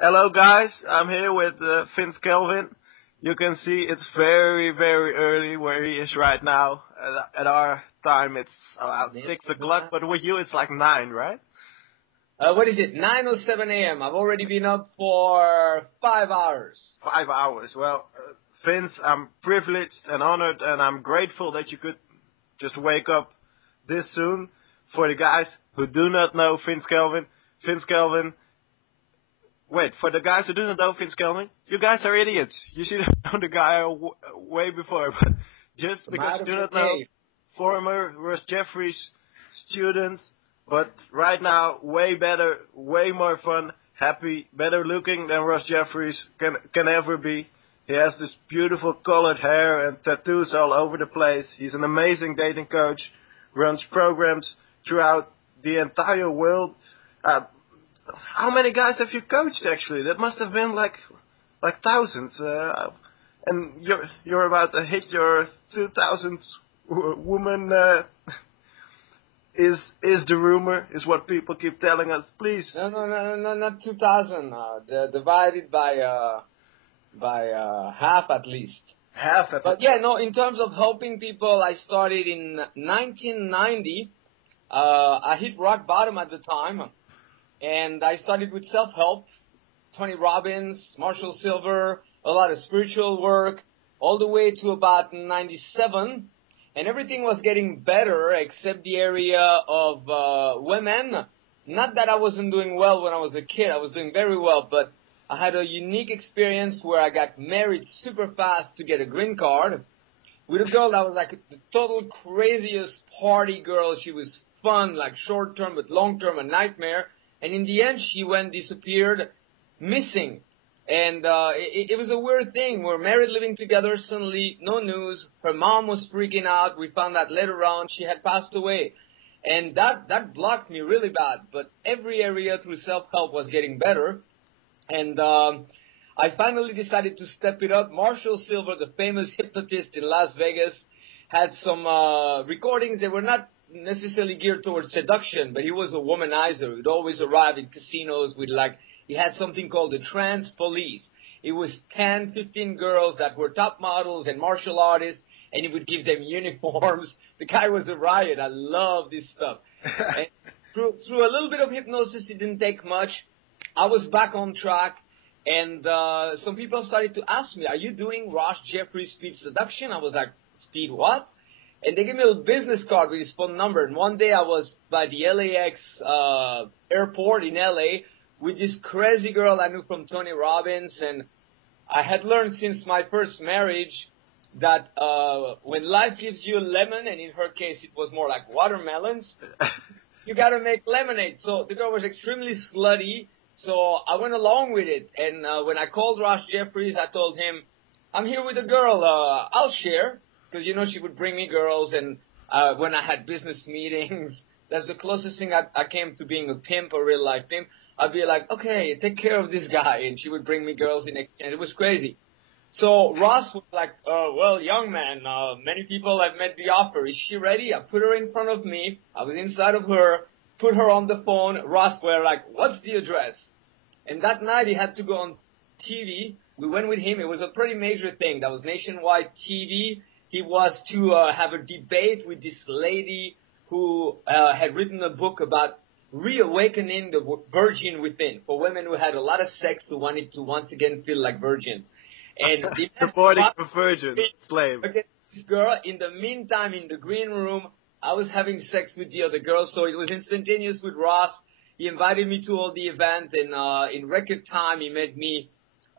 Hello guys, I'm here with Kelvin. You can see it's very, very early where he is right now. At our time it's about 6 o'clock, but with you it's like 9, right? What is it, 9:07 a.m.? I've already been up for 5 hours. 5 hours. Well, Vince, I'm privileged and honored and I'm grateful that you could just wake up this soon. For the guys who do not know Vince Kelvin. Wait, for the guys who do not know Vince Kelvin, you guys are idiots. You should have known the guy way before. But just because you do not know, former Ross Jeffries student, but right now way better, way more fun, happy, better looking than Ross Jeffries can ever be. He has this beautiful colored hair and tattoos all over the place. He's an amazing dating coach, runs programs throughout the entire world. How many guys have you coached actually? That must have been like thousands. And you're about to hit your 2,000th woman. Is the rumor? Is what people keep telling us? Please. No, not 2,000. Divided by half at least. Half. But yeah, no. In terms of helping people, I started in 1990. I hit rock bottom at the time. And I started with self-help, Tony Robbins, Marshall Silver, a lot of spiritual work, all the way to about 97. And everything was getting better except the area of women. Not that I wasn't doing well when I was a kid. I was doing very well. But I had a unique experience where I got married super fast to get a green card with a girl that was like the total craziest party girl. She was fun, like short-term but long-term, a nightmare. And in the end, she disappeared, missing. And it was a weird thing. We're married, living together, suddenly no news. Her mom was freaking out. We found out later on she had passed away. And that blocked me really bad. But every area through self-help was getting better. And I finally decided to step it up. Marshall Silver, the famous hypnotist in Las Vegas, had some recordings. They were not necessarily geared towards seduction, but he was a womanizer. He'd always arrive in casinos with he had something called the trance police. It was 10, 15 girls that were top models and martial artists, and he would give them uniforms. The guy was a riot. I love this stuff. And through a little bit of hypnosis, it didn't take much. I was back on track, and some people started to ask me, are you doing Ross Jeffries speed seduction? I was like, speed what? And they gave me a little business card with his phone number. And one day I was by the LAX airport in LA with this crazy girl I knew from Tony Robbins. And I had learned since my first marriage that when life gives you a lemon, and in her case it was more like watermelons, you got to make lemonade. So the girl was extremely slutty. So I went along with it. And when I called Ross Jeffries, I told him, I'm here with a girl. I'll share. Because, she would bring me girls, and when I had business meetings, that's the closest thing I came to being a pimp, a real-life pimp. I'd be like, okay, take care of this guy, and she would bring me girls, and it was crazy. So Ross was like, well, young man, many people have made the offer. Is she ready? I put her in front of me. I was inside of her, put her on the phone. Ross were like, what's the address? And that night he had to go on TV. We went with him. It was a pretty major thing. That was nationwide TV. He was to have a debate with this lady who had written a book about reawakening the virgin within for women who had a lot of sex who wanted to once again feel like virgins. And reporting for virgin slave. Okay, this girl. In the meantime, in the green room, I was having sex with the other girl, so it was instantaneous with Ross. He invited me to all the event, and in record time, he made me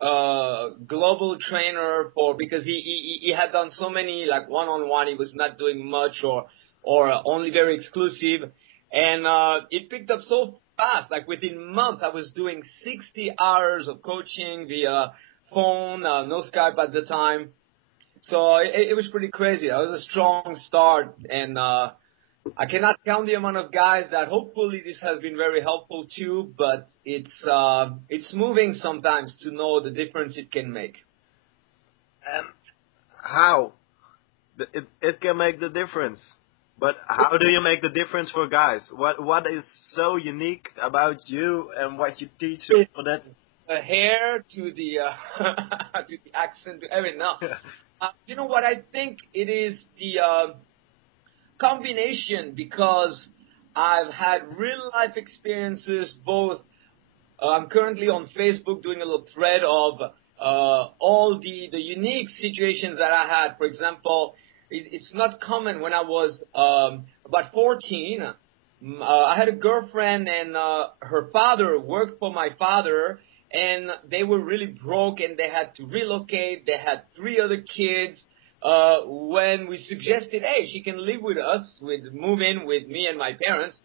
global trainer because he had done so many one-on-one. He was not doing much or only very exclusive, and it picked up so fast. Like within a month, I was doing 60 hours of coaching via phone, no Skype at the time. So it was pretty crazy. That was a strong start, and I cannot count the amount of guys that hopefully this has been very helpful to, but it's moving sometimes to know the difference it can make. And how? It can make the difference. But how do you make the difference for guys? What is so unique about you and what you teach for that hair to the to the accent to everything. No, you know what? I think it is the combination because I've had real life experiences both. I'm currently on Facebook doing a little thread of all the unique situations that I had. For example, it's not common when I was about 14. I had a girlfriend and her father worked for my father and they were really broke and they had to relocate. They had 3 other kids. When we suggested, hey, she can live with us, move in with me and my parents,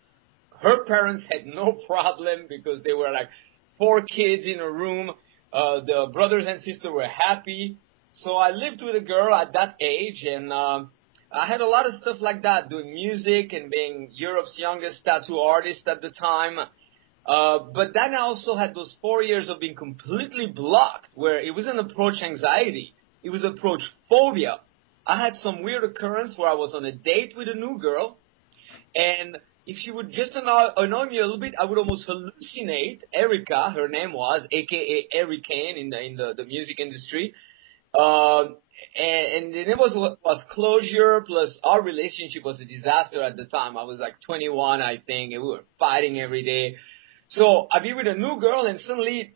her parents had no problem because they were like 4 kids in a room. The brothers and sisters were happy. So I lived with a girl at that age, and I had a lot of stuff like that, doing music and being Europe's youngest tattoo artist at the time. But then I also had those 4 years of being completely blocked, where it wasn't approach anxiety. It was approach phobia. I had some weird occurrence where I was on a date with a new girl, and if she would just annoy me a little bit, I would almost hallucinate. Erica, her name was, aka Ericane in the music industry. And it was closure plus our relationship was a disaster at the time. I was like 21, I think, and we were fighting every day. So I'd be with a new girl and suddenly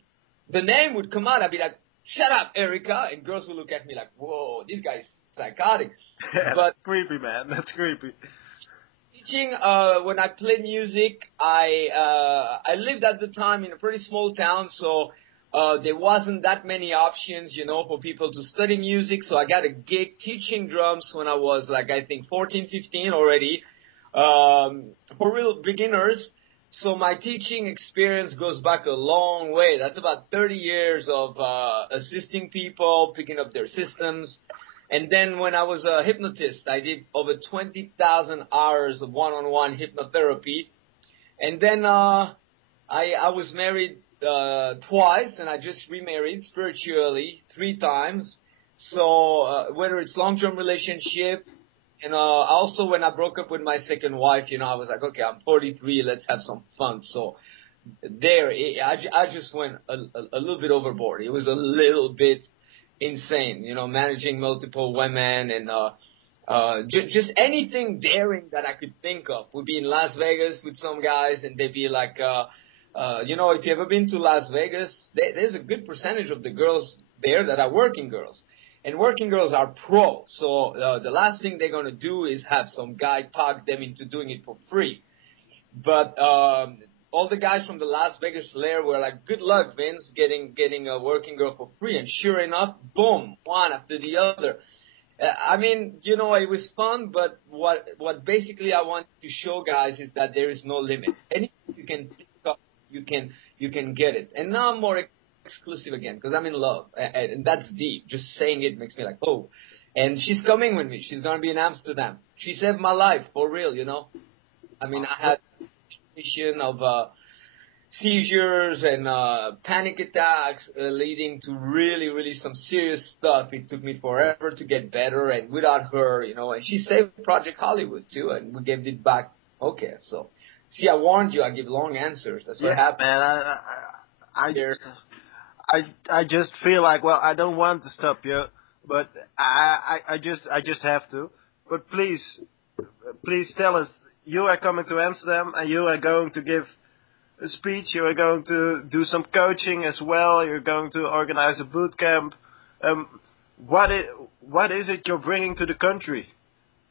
the name would come out. I'd be like, shut up, Erica. And girls would look at me like, whoa, this guy's psychotic. Yeah, But that's creepy, man. That's creepy. teaching, when I played music, I lived at the time in a pretty small town, so there wasn't that many options, you know, for people to study music. So I got a gig teaching drums when I was like, I think 14, 15 already, for real beginners. So my teaching experience goes back a long way. That's about 30 years of assisting people, picking up their systems. And then when I was a hypnotist, I did over 20,000 hours of one-on-one hypnotherapy. And then I was married twice, and I just remarried spiritually 3 times. So whether it's long-term relationship, and also when I broke up with my second wife, you know, I was like, okay, I'm 43, let's have some fun. So there, I just went a little bit overboard. It was a little bit insane, you know, managing multiple women and just anything daring that I could think of. Would be in Las Vegas with some guys, and they'd be like, you know, if you ever been to Las Vegas, there's a good percentage of the girls there that are working girls. And working girls are pro, so the last thing they're going to do is have some guy talk them into doing it for free. But all the guys from the Las Vegas lair were like, good luck, Vince, getting a working girl for free. And sure enough, boom, one after the other. I mean, you know, it was fun, but what basically I want to show guys is that there is no limit. Anything you can think of, you can get it. And now I'm more exclusive again because I'm in love, and that's deep. Just saying it makes me like, oh. And she's coming with me. She's gonna be in Amsterdam. She saved my life for real, you know. I mean, I had of seizures and panic attacks leading to really some serious stuff. It took me forever to get better, and without her, you know, and she saved Project Hollywood too, and we gave it back. Okay, so see, I warned you. I give long answers. That's what happened. Man, I just feel like, well, I don't want to stop you, but I just have to. But please tell us, you are coming to Amsterdam and you are going to give a speech, you are going to do some coaching as well, you're going to organize a boot camp. What is it you're bringing to the country?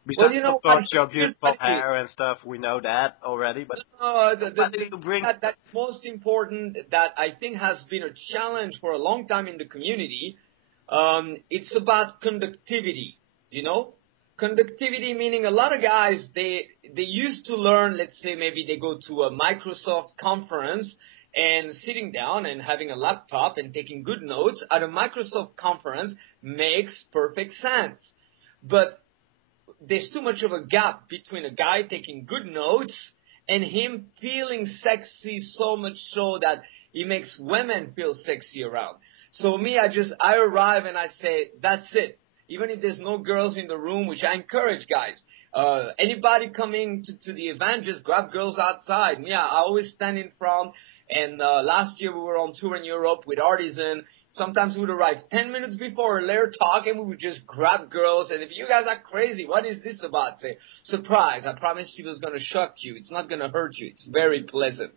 Besides, well, you know, of course, your beautiful hair and stuff, we know that already, but what do you bring? That's most important, that I think has been a challenge for a long time in the community. It's about conductivity, you know? Conductivity meaning a lot of guys, they used to learn, let's say maybe they go to a Microsoft conference and sitting down and having a laptop and taking good notes at a Microsoft conference makes perfect sense. But there's too much of a gap between a guy taking good notes and him feeling sexy so much so that he makes women feel sexy around. So me, I arrive and I say, that's it. Even if there's no girls in the room, which I encourage guys. Anybody coming to the event, just grab girls outside. Yeah, I always stand in front And last year we were on tour in Europe with Artisan. Sometimes we would arrive 10 minutes before they're talking. We would just grab girls. And if you guys are crazy, what is this about? Say, surprise, I promised you it was going to shock you. It's not going to hurt you. It's very pleasant.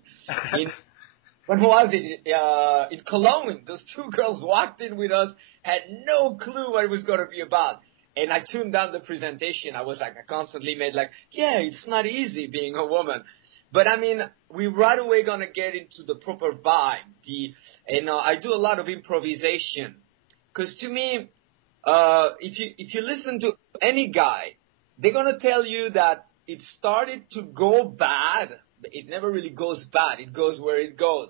When was it? In Cologne, those two girls walked in with us, had no clue what it was going to be about. And I tuned down the presentation. I was like, I constantly made like, yeah, it's not easy being a woman. But I mean, we right away going to get into the proper vibe. I do a lot of improvisation. Because to me, if you listen to any guy, they're going to tell you that it started to go bad. It never really goes bad. It goes where it goes.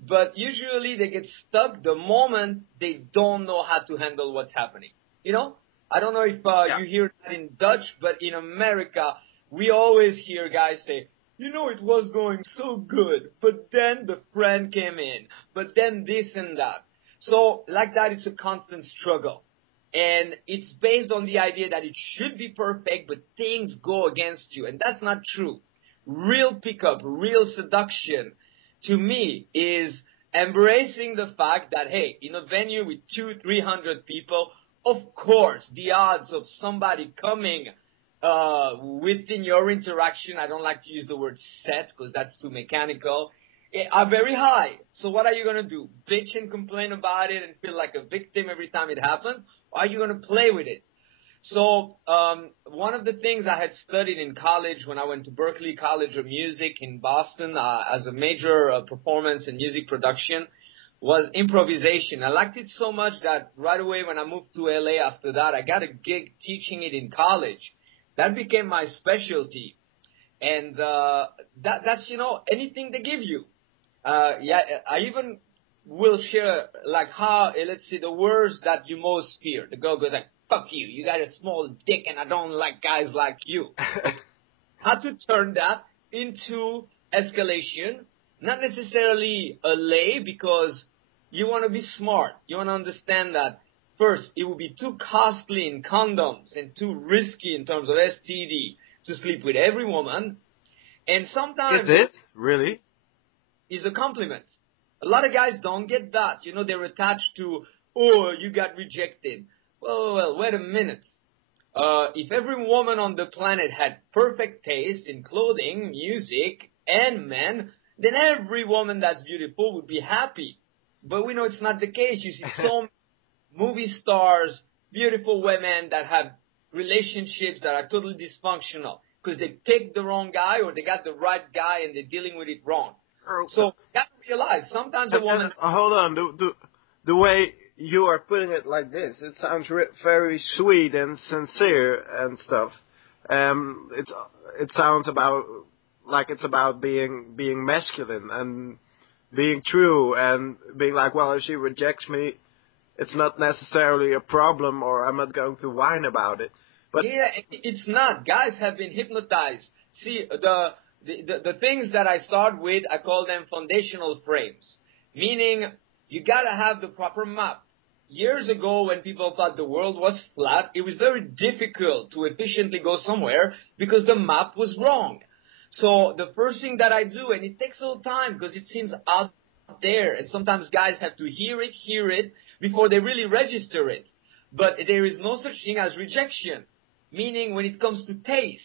But usually they get stuck the moment they don't know how to handle what's happening. You know? I don't know if you hear that in Dutch, but in America, we always hear guys say, you know, it was going so good, but then the friend came in, but then this and that. So like that, it's a constant struggle. And it's based on the idea that it should be perfect, but things go against you. And that's not true. Real pickup, real seduction, to me, is embracing the fact that, hey, in a venue with 200-300 people, of course, the odds of somebody coming within your interaction, I don't like to use the word set because that's too mechanical, are very high. So what are you going to do? Bitch and complain about it and feel like a victim every time it happens? Or are you going to play with it? So one of the things I had studied in college when I went to Berklee College of Music in Boston as a major performance and music production was improvisation. I liked it so much that right away when I moved to LA after that, I got a gig teaching it in college. That became my specialty. And that's, you know, anything they give you. I even will share, like, how, let's see, the words that you most fear. The girl goes like, fuck you, you got a small dick and I don't like guys like you. How to turn that into escalation, not necessarily a lay, because you want to be smart. You want to understand that, first, it would be too costly in condoms and too risky in terms of STD to sleep with every woman. And sometimes... Is it? Really? Is a compliment. A lot of guys don't get that. You know, they're attached to, oh, you got rejected. Well, wait a minute. If every woman on the planet had perfect taste in clothing, music, and men, then every woman that's beautiful would be happy. But we know it's not the case. You see so many movie stars, beautiful women that have relationships that are totally dysfunctional because they picked the wrong guy or they got the right guy and they're dealing with it wrong. So you got to realize sometimes a woman... hold on. The way you are putting it like this, it sounds very sweet and sincere and stuff. It sounds like it's about being masculine and being true and being like, well, if she rejects me, it's not necessarily a problem, or I'm not going to whine about it. But yeah, it's not. Guys have been hypnotized. See, the things that I start with, I call them foundational frames, meaning you gotta have the proper map. Years ago, when people thought the world was flat, it was very difficult to efficiently go somewhere because the map was wrong. So the first thing that I do, and it takes a little time because it seems out there, and sometimes guys have to hear it before they really register it. But there is no such thing as rejection, meaning when it comes to taste.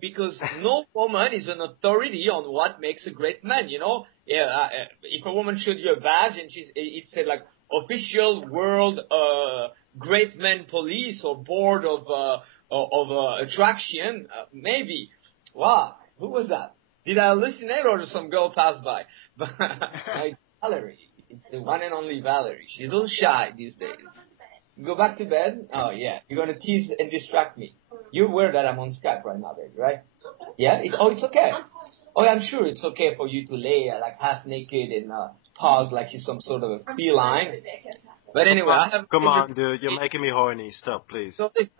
Because no woman is an authority on what makes a great man, you know. If a woman showed you a badge and it said like official world great men police or board of attraction, maybe. Wow, who was that? Did I hallucinate or did some girl pass by? But like Valerie, it's the one and only Valerie. She's a little shy these days. Go back to bed? Oh, yeah. You're going to tease and distract me. You're aware that I'm on Skype right now, baby, right? Yeah? It's okay. Oh, I'm sure it's okay for you to lay like half naked and pause like you're some sort of a feline. But anyway, come on, dude. You're making me horny. Stop, please. So listen,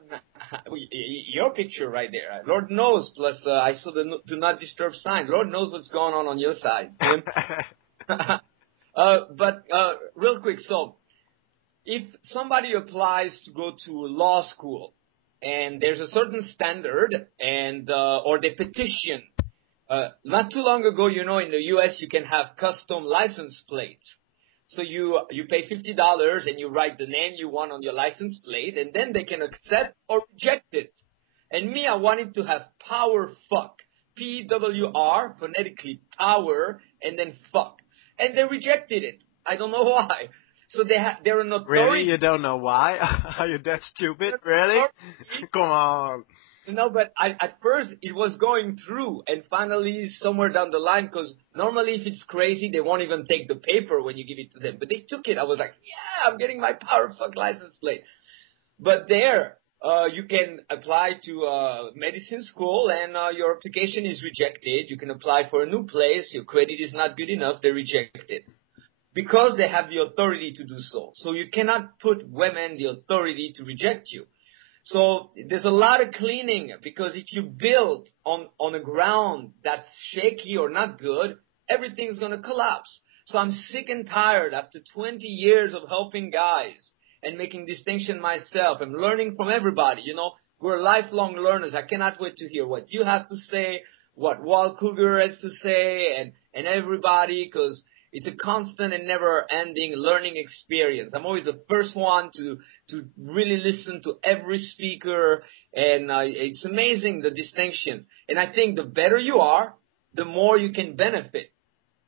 your picture right there. Lord knows. Plus, I saw the do not disturb sign. Lord knows what's going on your side. But real quick, so if somebody applies to go to law school and there's a certain standard and or they petition Not too long ago, you know, in the U.S. you can have custom license plates. So you pay $50 and you write the name you want on your license plate, and then they can accept or reject it. And me, I wanted to have power fuck. P-W-R, phonetically power, and then fuck. And they rejected it. I don't know why. So they're an authority. Really? You don't know why? Are you that stupid? Really? Come on. No, but at first it was going through, and finally somewhere down the line, because normally if it's crazy, they won't even take the paper when you give it to them. But they took it. I was like, yeah, I'm getting my power fuck license plate. But there, you can apply to medicine school, and your application is rejected. You can apply for a new place. Your credit is not good enough. They reject it. Because they have the authority to do so. So you cannot put women the authority to reject you. So there's a lot of cleaning, because if you build on a ground that's shaky or not good, everything's going to collapse. So I'm sick and tired after 20 years of helping guys and making distinction myself and learning from everybody. You know, we're lifelong learners. I cannot wait to hear what you have to say, what Walt Cougar has to say, and everybody, because it's a constant and never-ending learning experience. I'm always the first one to really listen to every speaker, and it's amazing, the distinctions. And I think the better you are, the more you can benefit.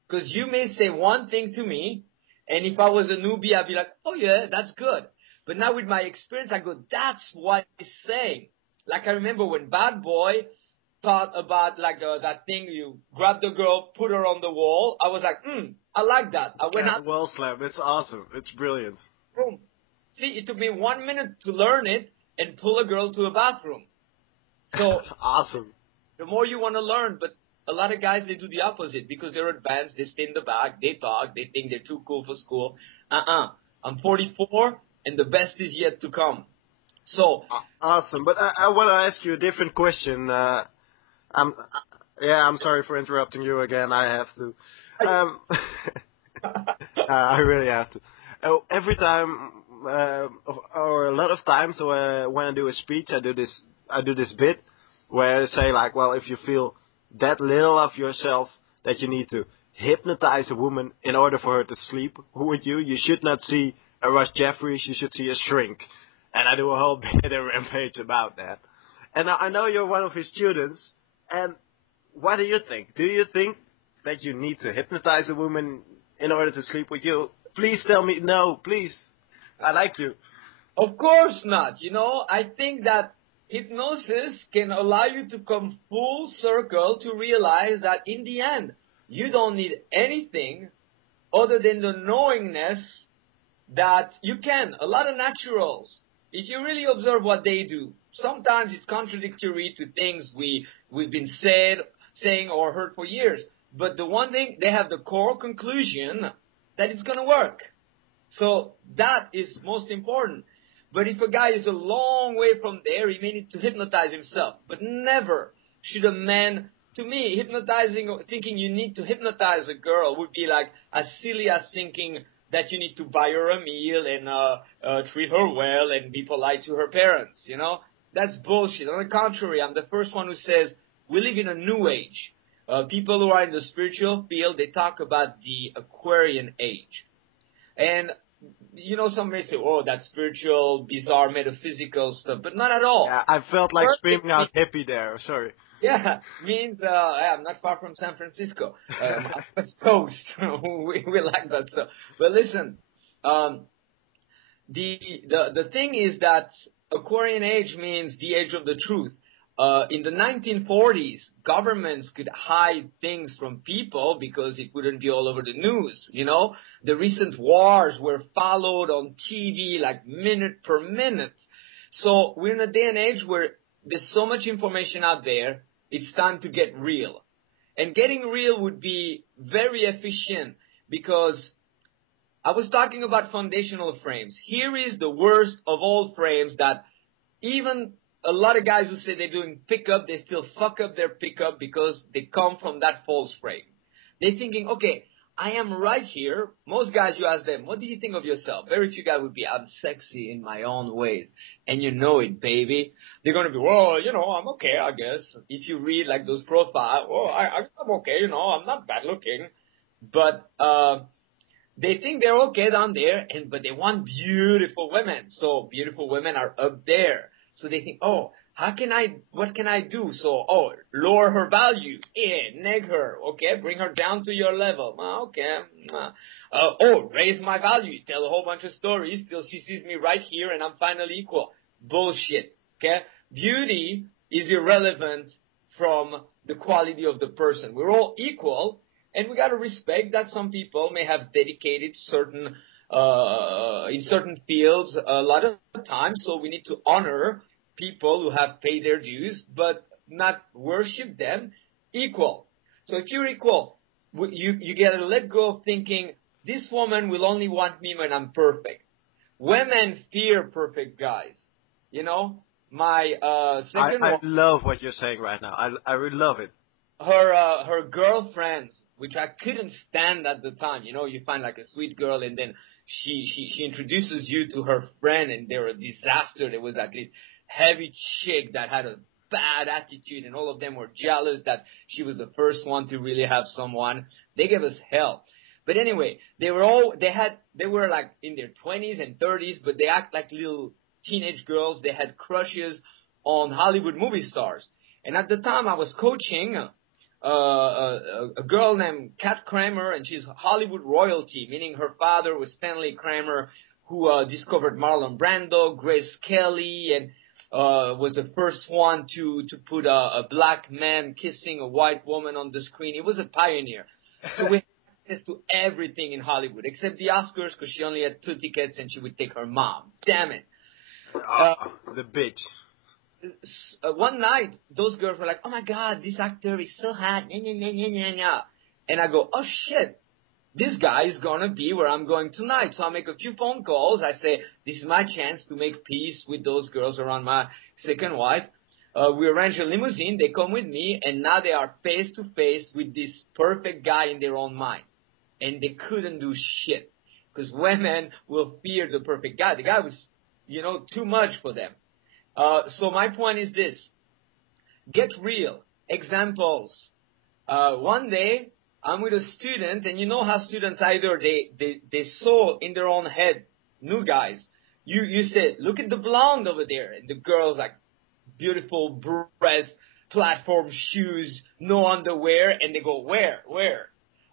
Because you may say one thing to me, and if I was a newbie, I'd be like, oh yeah, that's good. But now with my experience, I go, that's what he's saying. Like I remember when Bad Boy thought about like that thing, you grab the girl, put her on the wall. I was like, I like that. I went out. Wall slam. It's awesome. It's brilliant. Boom. See, it took me 1 minute to learn it and pull a girl to a bathroom. So awesome. The more you want to learn, but a lot of guys, they do the opposite because they're advanced. They stay in the back. They talk. They think they're too cool for school. I'm 44 and the best is yet to come. So. Awesome. But I want to ask you a different question. I'm sorry for interrupting you again. I have to. I really have to. Every time, or a lot of times, when I do a speech, I do this bit where I say like, well, if you feel that little of yourself that you need to hypnotize a woman in order for her to sleep with you, you should not see a Russ Jeffries. You should see a shrink. And I do a whole bit and rampage about that. And I know you're one of his students. And what do you think? Do you think that you need to hypnotize a woman in order to sleep with you? Please tell me no, please. I like you. Of course not. You know, I think that hypnosis can allow you to come full circle to realize that in the end, you don't need anything other than the knowingness that you can. A lot of naturals, if you really observe what they do, sometimes it's contradictory to things we've been saying or heard for years. But the one thing, they have the core conclusion that it's going to work. So that is most important. But if a guy is a long way from there, he may need to hypnotize himself. But never should a man, to me, thinking you need to hypnotize a girl would be like as silly as thinking that you need to buy her a meal and treat her well and be polite to her parents, you know? That's bullshit. On the contrary, I'm the first one who says we live in a new age. People who are in the spiritual field, they talk about the Aquarian age. And, you know, some may say, oh, that's spiritual, bizarre, metaphysical stuff, but not at all. Yeah, I felt like screaming out hippie there. Sorry. Yeah, means I'm not far from San Francisco. West Coast. we like that stuff. But listen, the thing is that Aquarian age means the age of the truth. In the 1940s, governments could hide things from people because it wouldn't be all over the news, you know? The recent wars were followed on TV like minute per minute. So we're in a day and age where there's so much information out there, it's time to get real. And getting real would be very efficient because I was talking about foundational frames. Here is the worst of all frames that even a lot of guys who say they're doing pickup, they still fuck up their pickup because they come from that false frame. They're thinking, okay, I am right here. Most guys, you ask them, what do you think of yourself? Very few guys would be, I'm sexy in my own ways. And you know it, baby. They're going to be, well, you know, I'm okay, I guess. If you read like those profiles, oh, I'm okay, you know, I'm not bad looking. But, they think they're okay down there, but they want beautiful women. So beautiful women are up there. So they think, oh, what can I do? So, oh, lower her value. Yeah, neg her. Okay, bring her down to your level. Okay. Oh, raise my value. Tell a whole bunch of stories till she sees me right here and I'm finally equal. Bullshit. Okay? Beauty is irrelevant from the quality of the person. We're all equal. And we got to respect that some people may have dedicated in certain fields a lot of time. So we need to honor people who have paid their dues, but not worship them equal. So if you're equal, you got to let go of thinking this woman will only want me when I'm perfect. Women fear perfect guys. You know, my second I one, love what you're saying right now. I really love it. her girlfriends, which I couldn't stand at the time. You know, you find like a sweet girl and then she introduces you to her friend and they're a disaster. There was like this heavy chick that had a bad attitude and all of them were jealous that she was the first one to really have someone. They gave us hell. But anyway, they were like in their 20s and 30s, but they act like little teenage girls. They had crushes on Hollywood movie stars. And at the time I was coaching a girl named Kat Kramer, and she's Hollywood royalty, meaning her father was Stanley Kramer, who discovered Marlon Brando, Grace Kelly, and was the first one to put a black man kissing a white woman on the screen. He was a pioneer. So we had access to everything in Hollywood, except the Oscars, because she only had 2 tickets and she would take her mom. Damn it. The bitch. One night, those girls were like, oh my God, this actor is so hot. And I go, oh shit, this guy is going to be where I'm going tonight. So I make a few phone calls. I say, this is my chance to make peace with those girls around my second wife. We arrange a limousine. They come with me. And now they are face to face with this perfect guy in their own mind. And they couldn't do shit. Because women will fear the perfect guy. The guy was, too much for them. So my point is this. Get real. Examples. One day, I'm with a student, and you know how students either they saw in their own head, new guys. You said, look at the blonde over there, and the girl's like beautiful breast, platform shoes, no underwear, and they go, where?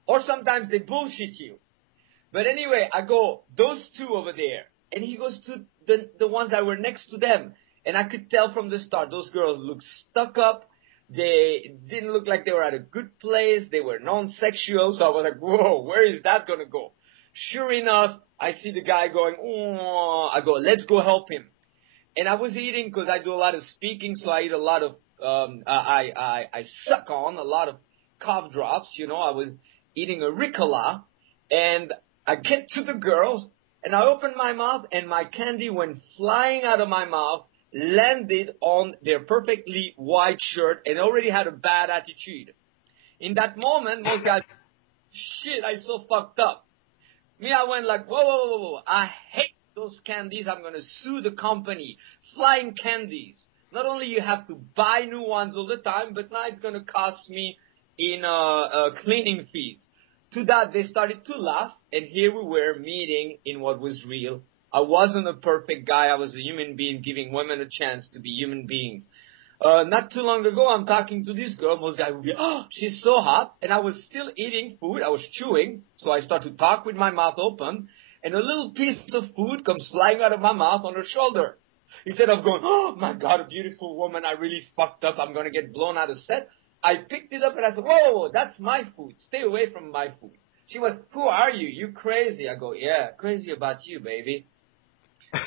Or sometimes they bullshit you. But anyway, I go, those two over there, and he goes to the ones that were next to them, and I could tell from the start, those girls looked stuck up. They didn't look like they were at a good place. They were non-sexual. So I was like, whoa, where is that going to go? Sure enough, I see the guy going, oh, I go, let's go help him. And I was eating because I do a lot of speaking. So I eat a lot of, I suck on a lot of cough drops. I was eating a Ricola and I get to the girls and I open my mouth and my candy went flying out of my mouth, landed on their perfectly white shirt and already had a bad attitude. In that moment, most guys, shit, I so fucked up. Me, I went like, whoa. I hate those candies. I'm going to sue the company. Flying candies. Not only you have to buy new ones all the time, but now it's going to cost me in cleaning fees. To that, they started to laugh, and here we were meeting in what was real. I wasn't a perfect guy. I was a human being giving women a chance to be human beings. Not too long ago, I'm talking to this girl. Most guys would be, oh, she's so hot. And I was still eating food. I was chewing. So I start to talk with my mouth open. And a little piece of food comes flying out of my mouth on her shoulder. Instead of going, oh my God, a beautiful woman. I really fucked up. I'm going to get blown out of set. I picked it up and I said, whoa, that's my food. Stay away from my food. She was, who are you? You crazy. I go, yeah, crazy about you, baby.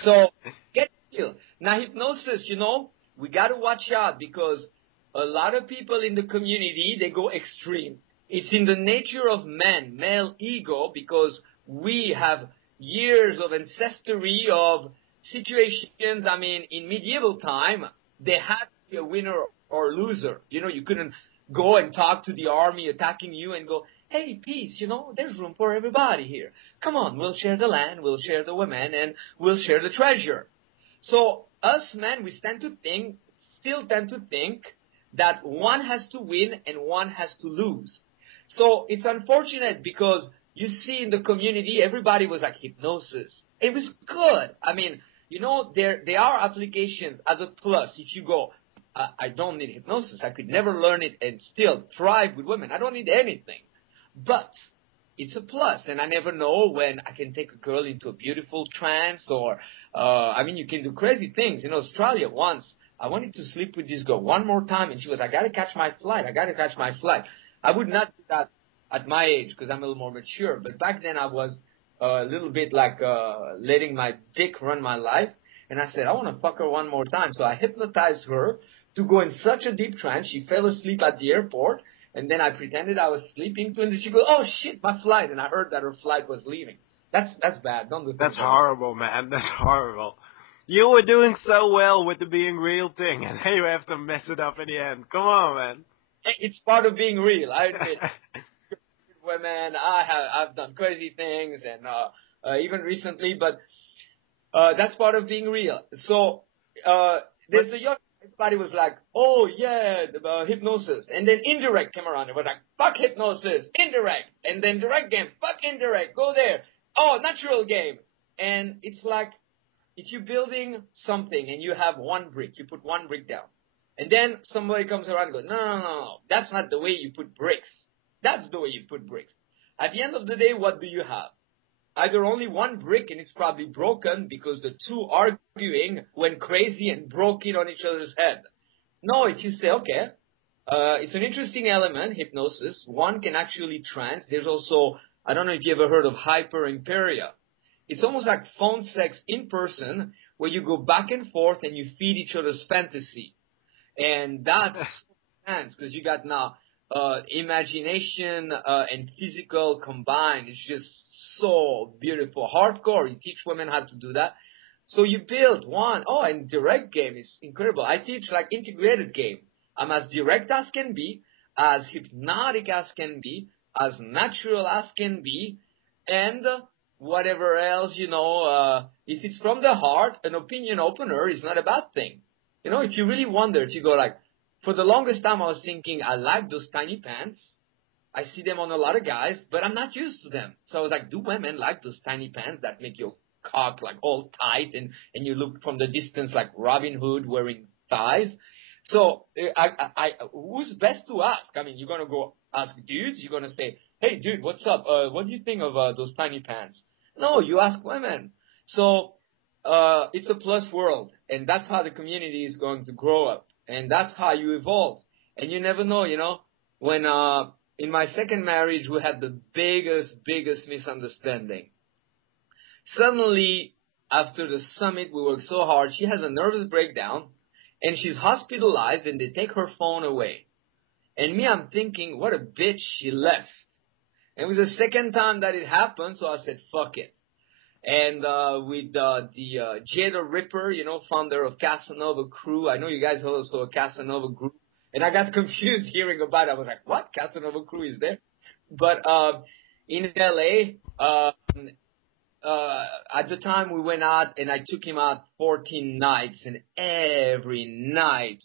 So get real. Now hypnosis, we got to watch out because a lot of people in the community, they go extreme. It's in the nature of men, male ego, because we have years of ancestry of situations. I mean, in medieval time, they had to be a winner or loser. You couldn't go and talk to the army attacking you and go, hey, peace, there's room for everybody here. Come on, we'll share the land, we'll share the women, and we'll share the treasure. So us men, we still tend to think that one has to win and one has to lose. So it's unfortunate because you see in the community, everybody was like hypnosis. It was good. I mean, there are applications as a plus. If you go, I don't need hypnosis. I could never learn it and still thrive with women. I don't need anything. But it's a plus, and I never know when I can take a girl into a beautiful trance or, you can do crazy things. In Australia once, I wanted to sleep with this girl one more time, and she was, I gotta catch my flight. I would not do that at my age because I'm a little more mature, but back then I was a little bit like letting my dick run my life, and I said, I want to fuck her one more time. So I hypnotized her to go in such a deep trance. She fell asleep at the airport. And then I pretended I was sleeping too, and she goes, "Oh shit, my flight!" And I heard that her flight was leaving. That's bad. Don't do that. That's horrible, man. That's horrible. You were doing so well with the being real thing, and now you have to mess it up in the end. Come on, man. It's part of being real. I admit. Women, I've done crazy things, and even recently, but that's part of being real. So there's the young. Everybody was like, oh, yeah, hypnosis. And then indirect came around. It was like, fuck hypnosis, indirect. And then direct game, fuck indirect, go there. Oh, natural game. And it's like, if you're building something and you have one brick, you put one brick down. And then somebody comes around and goes, no. That's not the way you put bricks. That's the way you put bricks. At the end of the day, what do you have? Either only one brick and it's probably broken because the two arguing went crazy and broke it on each other's head. No, if you say, okay, it's an interesting element, hypnosis. One can actually trance. There's also, I don't know if you ever heard of hyperimperia. It's almost like phone sex in person where you go back and forth and you feed each other's fantasy. And that's trance because you got now imagination and physical combined. It's just so beautiful. Hardcore, you teach women how to do that. So you build one. Oh, and direct game is incredible. I teach like integrated game. I'm as direct as can be, as hypnotic as can be, as natural as can be, and whatever else, if it's from the heart, an opinion opener is not a bad thing. If you really wonder, if you go like, for the longest time I was thinking, I like those tiny pants. I see them on a lot of guys, but I'm not used to them. So I was like, do women like those tiny pants that make your cock like all tight and you look from the distance like Robin Hood wearing thighs? So who's best to ask? I mean, you're going to go ask dudes. You're going to say, hey, dude, what's up? What do you think of those tiny pants? No, you ask women. So it's a plus world, and that's how the community is going to grow up. And that's how you evolve. And you never know, when in my second marriage, we had the biggest misunderstanding. Suddenly, after the summit, we worked so hard, she has a nervous breakdown, and she's hospitalized, and they take her phone away. And me, I'm thinking, what a bitch, she left. And it was the second time that it happened, so I said, fuck it. And with the Jay the Ripper, founder of Casanova Crew. I know you guys also a Casanova group. And I got confused hearing about it. I was like, what? Casanova Crew is there? But in L.A., at the time we went out and I took him out 14 nights. And every night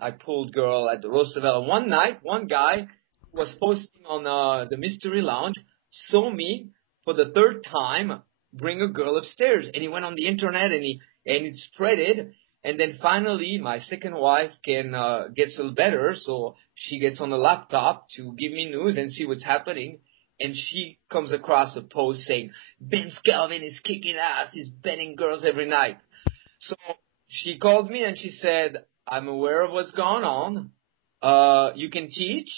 I pulled girl at the Roosevelt. One night, one guy was posting on the Mystery Lounge, saw me for the third time bring a girl upstairs, and he went on the internet and it spreaded, and then finally my second wife gets a little better, so she gets on the laptop to give me news and see what's happening, and she comes across a post saying, Kelvin is kicking ass, he's betting girls every night. So she called me and she said, I'm aware of what's going on, you can teach,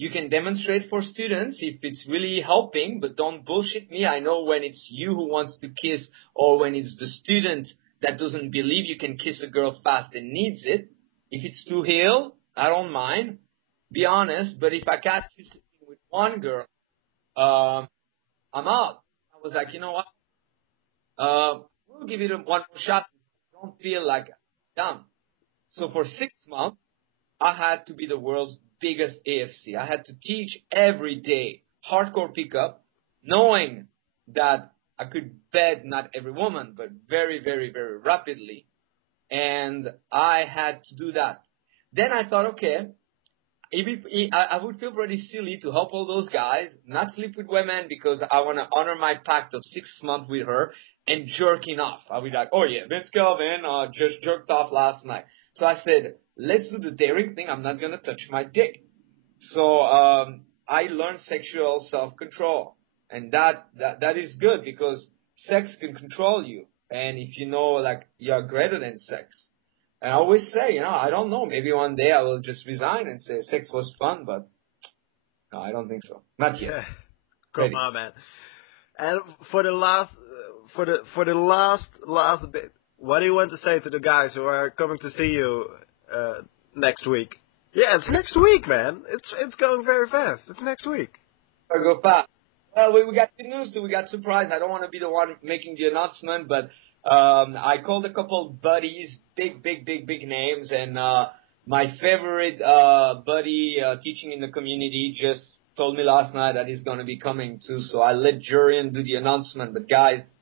you can demonstrate for students if it's really helping, but don't bullshit me. I know when it's you who wants to kiss or when it's the student that doesn't believe you can kiss a girl fast and needs it. If it's to heal, I don't mind. Be honest, but if I catch you sitting with one girl, I'm out. I was like, you know what? We'll give it one more shot. Don't feel like I'm done. So for 6 months, I had to be the world's biggest AFC. I had to teach every day hardcore pickup, knowing that I could bed not every woman, but very, very, very rapidly. And I had to do that. Then I thought, okay, I would feel pretty silly to help all those guys, not sleep with women because I want to honor my pact of 6 months with her and jerking off. I'll be like, oh yeah, Vince Kelvin just jerked off last night. So I said, let's do the daring thing. I'm not going to touch my dick. So I learned sexual self-control. And that is good because sex can control you. And if you know, like, you're greater than sex. And I always say, I don't know. Maybe one day I will just resign and say sex was fun, but no, I don't think so. Not yet. Come on, man. And for the last bit, what do you want to say to the guys who are coming to see you next week? Yeah, it's next week, man. It's going very fast. It's next week. I go fast. Well, we got good news too. We got surprised. I don't want to be the one making the announcement, but I called a couple buddies, big names, and my favorite buddy teaching in the community just told me last night that he's going to be coming too. So I let Jurian do the announcement. But guys,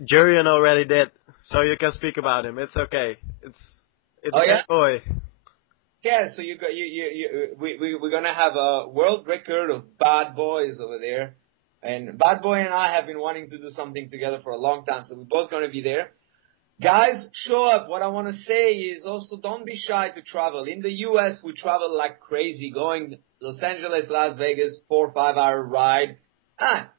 Jurian already did, so you can speak about him. It's okay. It's oh, a yeah? boy. Yeah, so we're gonna have a world record of bad boys over there. And Bad Boy and I have been wanting to do something together for a long time, so we're both going to be there. Guys, show up. What I want to say is also don't be shy to travel. In the U.S., we travel like crazy, going Los Angeles, Las Vegas, 4 or 5 hour ride.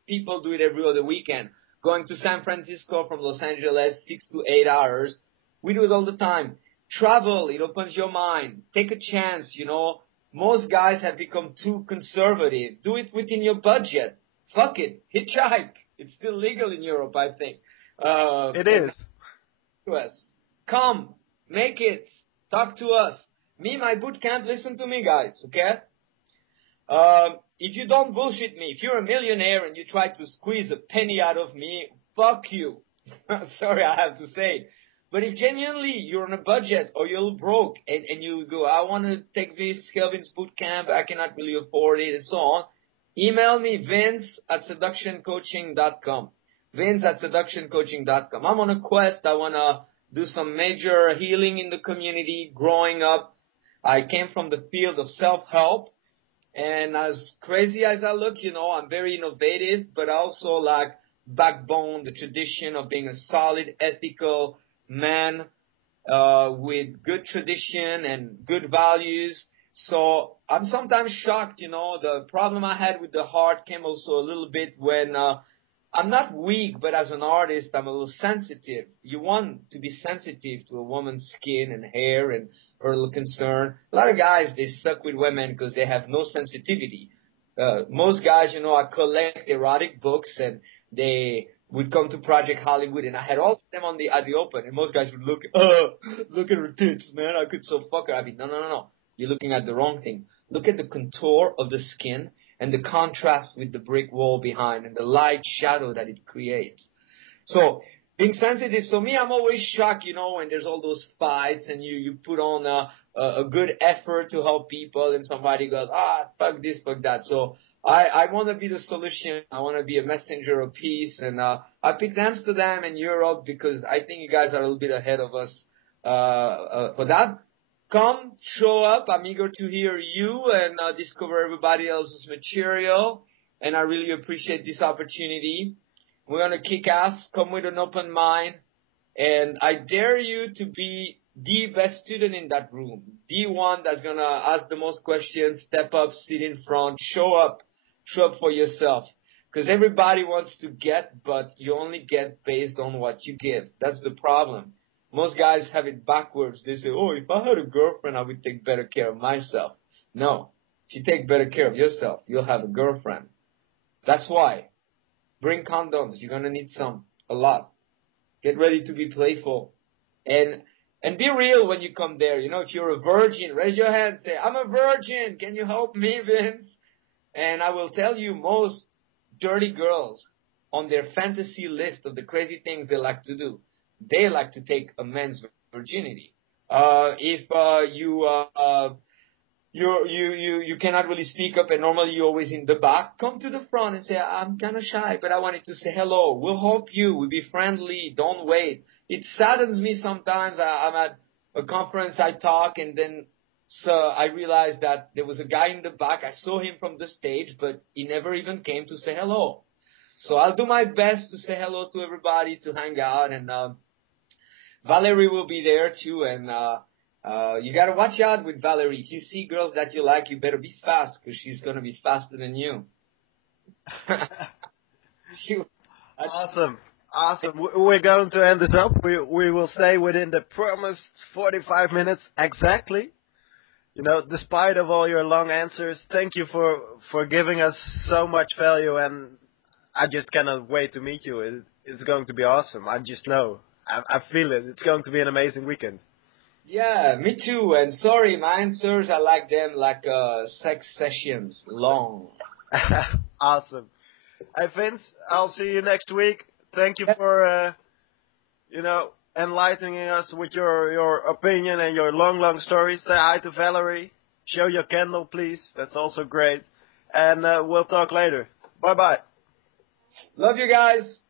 People do it every other weekend. Going to San Francisco from Los Angeles, 6 to 8 hours. We do it all the time. Travel, it opens your mind. Take a chance, Most guys have become too conservative. Do it within your budget. Fuck it. Hitchhike. It's still legal in Europe, I think. It is. To us. Come. Make it. Talk to us. Me, my boot camp, listen to me, guys, okay? If you don't bullshit me, if you're a millionaire and you try to squeeze a penny out of me, fuck you. Sorry, I have to say it. But if genuinely you're on a budget or you're broke and you go, I want to take this Kelvin's boot camp, I cannot really afford it, and so on, email me, vince@seductioncoaching.com. Vince@seductioncoaching.com. I'm on a quest. I want to do some major healing in the community. Growing up, I came from the field of self-help. And as crazy as I look, I'm very innovative, but I also like backbone, the tradition of being a solid, ethical man with good tradition and good values. So I'm sometimes shocked, the problem I had with the heart came also a little bit when I'm not weak, but as an artist, I'm a little sensitive. You want to be sensitive to a woman's skin and hair and her little concern. A lot of guys, they suck with women because they have no sensitivity. Most guys, I collect erotic books and they would come to Project Hollywood and I had all of them at the open and most guys would look at her tits, man. I could so fuck her. I'd be, no. You're looking at the wrong thing. Look at the contour of the skin and the contrast with the brick wall behind and the light shadow that it creates. So being sensitive, so me, I'm always shocked, when there's all those fights and you put on a good effort to help people and somebody goes, fuck this, fuck that. So I want to be the solution. I want to be a messenger of peace. And I picked Amsterdam and Europe because I think you guys are a little bit ahead of us for that. Come, show up. I'm eager to hear you and discover everybody else's material. And I really appreciate this opportunity. We're going to kick ass. Come with an open mind. And I dare you to be the best student in that room. The one that's going to ask the most questions, step up, sit in front, show up. Show up for yourself. Because everybody wants to get, but you only get based on what you give. That's the problem. Most guys have it backwards. They say, if I had a girlfriend, I would take better care of myself. No. If you take better care of yourself, you'll have a girlfriend. That's why. Bring condoms. You're going to need some. A lot. Get ready to be playful. And be real when you come there. If you're a virgin, raise your hand. Say, I'm a virgin. Can you help me, Vince? And I will tell you, most dirty girls on their fantasy list of the crazy things they like to do, they like to take a man's virginity. If you you cannot really speak up, and normally you're always in the back. Come to the front and say, I'm kind of shy, but I wanted to say hello. We'll help you. We'll be friendly. Don't wait. It saddens me sometimes. I'm at a conference, I talk, and then so I realized that there was a guy in the back. I saw him from the stage, but he never even came to say hello. So I'll do my best to say hello to everybody, to hang out, and Valerie will be there too, and you gotta watch out with Valerie. If you see girls that you like, you better be fast, because she's gonna be faster than you. Awesome. Awesome. We're going to end this up. We will stay within the promised 45 minutes exactly. You know, despite of all your long answers, thank you for giving us so much value, and I just cannot wait to meet you. It's going to be awesome. I just know. I feel it. It's going to be an amazing weekend. Yeah, me too. And sorry, my answers, I like them like sex sessions, long. Awesome. Hey, Vince, I'll see you next week. Thank you for, enlightening us with your opinion and your long stories. Say hi to Valerie. Show your candle, please. That's also great. And we'll talk later. Bye-bye. Love you guys.